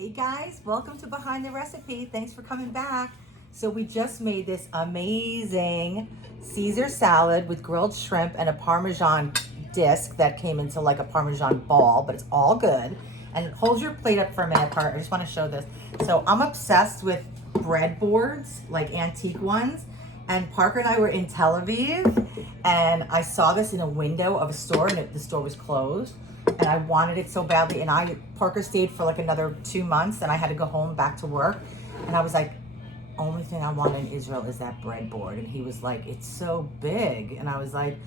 Hey guys, welcome to Behind the Recipe. Thanks for coming back. So we just made this amazing Caesar salad with grilled shrimp and a Parmesan disc that came into like a Parmesan ball, but it's all good. And hold your plate up for a minute, Parker. I just want to show this. So I'm obsessed with breadboards, like antique ones. And Parker and I were in Tel Aviv, and I saw this in a window of a store, and the store was closed. And I wanted it so badly, and Parker stayed for like another 2 months, and I had to go home back to work. And I was like, only thing I want in Israel is that breadboard. And he was like, it's so big. And I was like,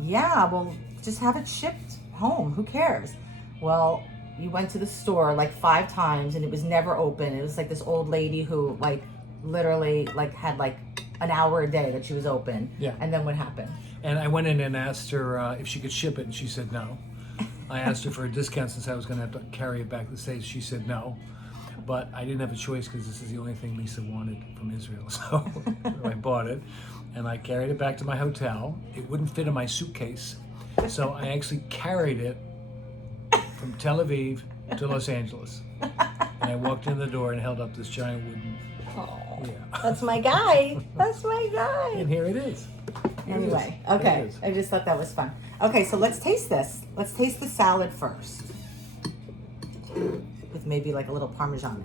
yeah, well, just have it shipped home. Who cares? Well, you went to the store like 5 times, and it was never open. It was like this old lady who like literally like had like an hour a day that she was open. Yeah. And then what happened? And I went in and asked her if she could ship it, and she said no. I asked her for a discount since I was going to have to carry it back to the States. She said no. But I didn't have a choice because this is the only thing Lisa wanted from Israel. So I bought it, and I carried it back to my hotel. It wouldn't fit in my suitcase. So I actually carried it from Tel Aviv to Los Angeles. And I walked in the door and held up this giant wooden... Oh, yeah. that's my guy. That's my guy. And here it is. Anyway, okay. I just thought that was fun. Okay, so let's taste this. Let's taste the salad first. With maybe like a little Parmesan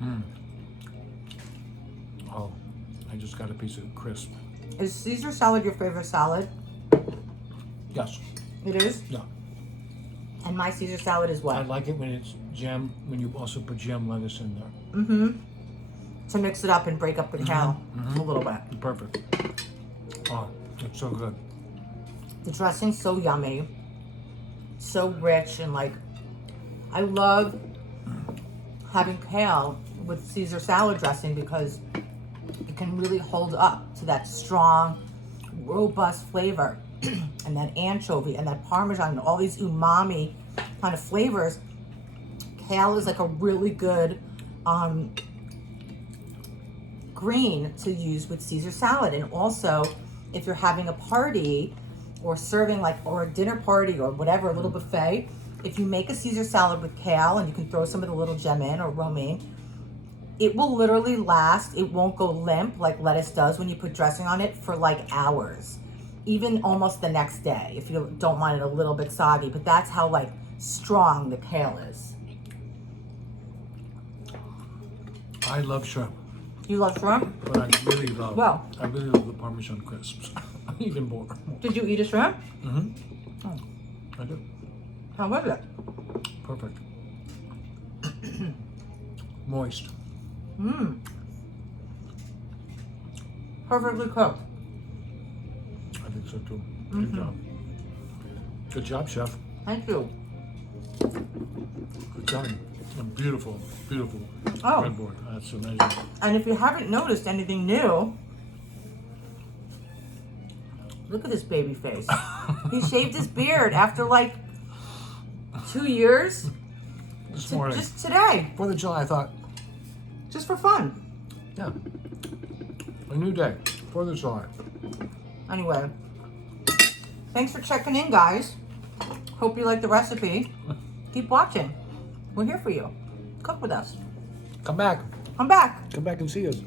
in it. Oh, I just got a piece of crisp. Is Caesar salad your favorite salad? Yes. It is? Yeah. And my Caesar salad is I what? like it when it's jam, when you also put jam lettuce in there. Mm-hmm. To mix it up and break up the kale a little bit. Perfect. Oh, it's so good. The dressing's so yummy. So rich and like, I love having kale with Caesar salad dressing because it can really hold up to that strong, robust flavor. And that anchovy and that Parmesan and all these umami kind of flavors. Kale is like a really good green to use with Caesar salad. And also, if you're having a party or serving like, or a dinner party or whatever, a little buffet, if you make a Caesar salad with kale and you can throw some of the little gem in or romaine, it will literally last. It won't go limp like lettuce does when you put dressing on it for like hours, even almost the next day if you don't want it a little bit soggy. But that's how like strong the kale is. I love shrimp, You love shrimp? but I really love the Parmesan crisps. Even more. Did you eat a shrimp? Mm-hmm. Oh. I do. How was it? Perfect. Moist. Mmm. Perfectly cooked. I think so too. Good job. Good job, chef. Thank you. Good job. And beautiful, beautiful Oh. breadboard. That's amazing. And if you haven't noticed anything new, look at this baby face. He shaved his beard after like 2 years. This morning, Just today, 4th of July, I thought, just for fun. yeah, a new day, 4th of July. Anyway, thanks for checking in, guys. Hope you like the recipe. Keep watching. We're here for you. Cook with us. Come back. Come back. Come back and see us.